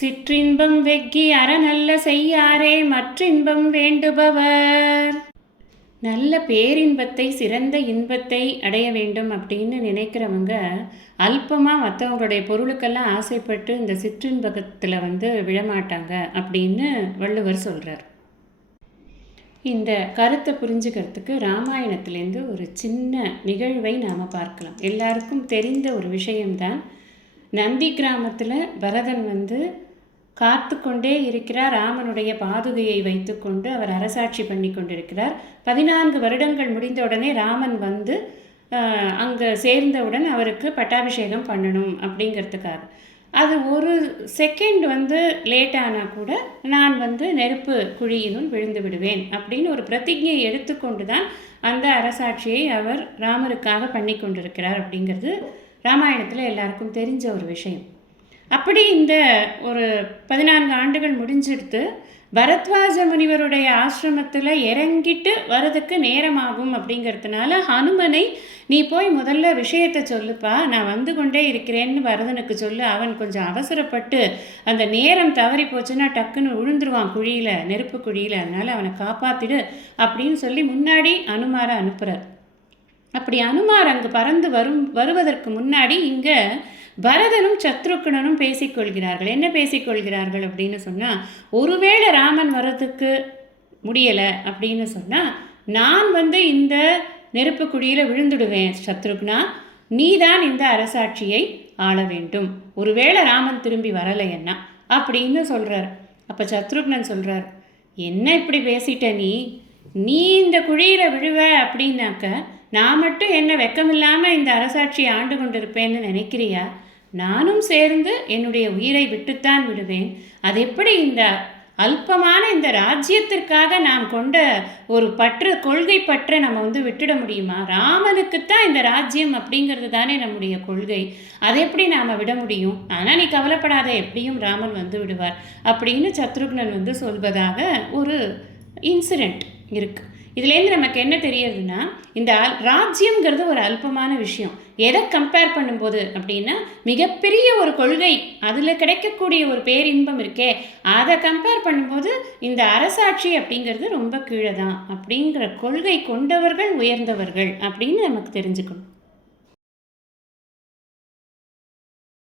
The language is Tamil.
சிற்றின்பம் வெக்கி அறநல்ல செய்யாரே மற்றின்பம் வேண்டுபவர். நல்ல பேரின்பத்தை சிறந்த இன்பத்தை அடைய வேண்டும் அப்படின்னு நினைக்கிறவங்க அல்பமாக மற்றவங்களுடைய பொருளுக்கெல்லாம் ஆசைப்பட்டு இந்த சிற்றின்பகத்தில் விழமாட்டாங்க அப்படின்னு வள்ளுவர் சொல்கிறார். இந்த கருத்தை புரிஞ்சுக்கிறதுக்கு ராமாயணத்துலேருந்து ஒரு சின்ன நிகழ்வை நாம் பார்க்கலாம். எல்லாருக்கும் தெரிந்த ஒரு விஷயம்தான். நந்தி கிராமத்தில் பரதன் காத்து கொண்டே இருக்கிறார். ராமனுடைய பாதுகையை வைத்துக்கொண்டு அவர் அரசாட்சி பண்ணி கொண்டிருக்கிறார். 14 வருடங்கள் முடிந்த உடனே ராமன் அங்கே சேர்ந்தவுடன் அவருக்கு பட்டாபிஷேகம் பண்ணணும் அப்படிங்கிறதுக்காக. அது ஒரு செகண்ட் லேட் ஆனால் கூட நான் நெருப்பு குழியினுள் விழுந்து விடுவேன் அப்படின்னு ஒரு பிரதிஜையை எடுத்துக்கொண்டு தான் அந்த அரசாட்சியை அவர் ராமருக்காக பண்ணி கொண்டிருக்கிறார் அப்படிங்கிறது ராமாயணத்தில் எல்லாருக்கும் தெரிஞ்ச ஒரு விஷயம். அப்படி இந்த ஒரு 14 ஆண்டுகள் முடிஞ்சிடுத்து பரத்வாஜ முனிவருடைய ஆசிரமத்தில் இறங்கிட்டு வரதுக்கு நேரமாகும் அப்படிங்கிறதுனால ஹனுமனை நீ போய் முதல்ல விஷயத்தை சொல்லுப்பா, நான் கொண்டே இருக்கிறேன்னு பரதனுக்கு சொல்லு. அவன் கொஞ்சம் அவசரப்பட்டு அந்த நேரம் தவறி போச்சுன்னா டக்குன்னு விழுந்துருவான் குழியில், நெருப்பு குழியில், அதனால் அவனை காப்பாற்றிடு அப்படின்னு சொல்லி முன்னாடி அனுமாரை அனுப்புகிறார். அப்படி அனுமார் அங்கு பறந்து வருவதற்கு முன்னாடி இங்கே பரதனும் சத்ருக்கனும் பேசிக்கொள்கிறார்கள். என்ன பேசிக்கொள்கிறார்கள் அப்படின்னு சொன்னால், ஒருவேளை ராமன் வர்றதுக்கு முடியலை அப்படின்னு சொன்னால் நான் இந்த நெருப்பு குழியில் விழுந்துடுவேன் சத்ருக்னா, நீ தான் இந்த அரசாட்சியை ஆள வேண்டும், ஒருவேளை ராமன் திரும்பி வரலைன்னா அப்படின்னு சொல்கிறார். அப்போ சத்ருக்னன் சொல்கிறார், என்ன இப்படி பேசிட்ட நீ இந்த குழியில் விழுவ அப்படின்னாக்க நான் மட்டும் என்ன வெக்கமில்லாமல் இந்த அரசாட்சியை ஆண்டு கொண்டிருப்பேன்னு நினைக்கிறியா? நானும் சேர்ந்து என்னுடைய உயிரை விட்டுத்தான் விடுவேன். அது எப்படி இந்த அல்பமான இந்த ராஜ்யத்திற்காக நாம் கொண்ட ஒரு கொள்கை பற்றை நம்ம விட்டுட முடியுமா? ராமனுக்குத்தான் இந்த ராஜ்யம் அப்படிங்கிறது தானே நம்முடைய கொள்கை, அதை எப்படி நாம் விட முடியும்? ஆனால் நீ கவலைப்படாத, எப்படியும் ராமன் விடுவார் அப்படின்னு சத்ருக்னன் சொல்வதாக ஒரு இன்சிடெண்ட் இருக்குது. இதுலேருந்து நமக்கு என்ன தெரியுதுன்னா, இந்த ராஜ்யங்கிறது ஒரு அல்பமான விஷயம். எதை கம்பேர் பண்ணும்போது அப்படின்னா, மிகப்பெரிய ஒரு கொள்கை, அதில் கிடைக்கக்கூடிய ஒரு பேரின்பம் இருக்கே, அதை கம்பேர் பண்ணும்போது இந்த அரசாட்சி அப்படிங்கிறது ரொம்ப கீழே தான். அப்படிங்கிற கொள்கை கொண்டவர்கள் உயர்ந்தவர்கள் அப்படின்னு நமக்கு தெரிஞ்சுக்கணும்.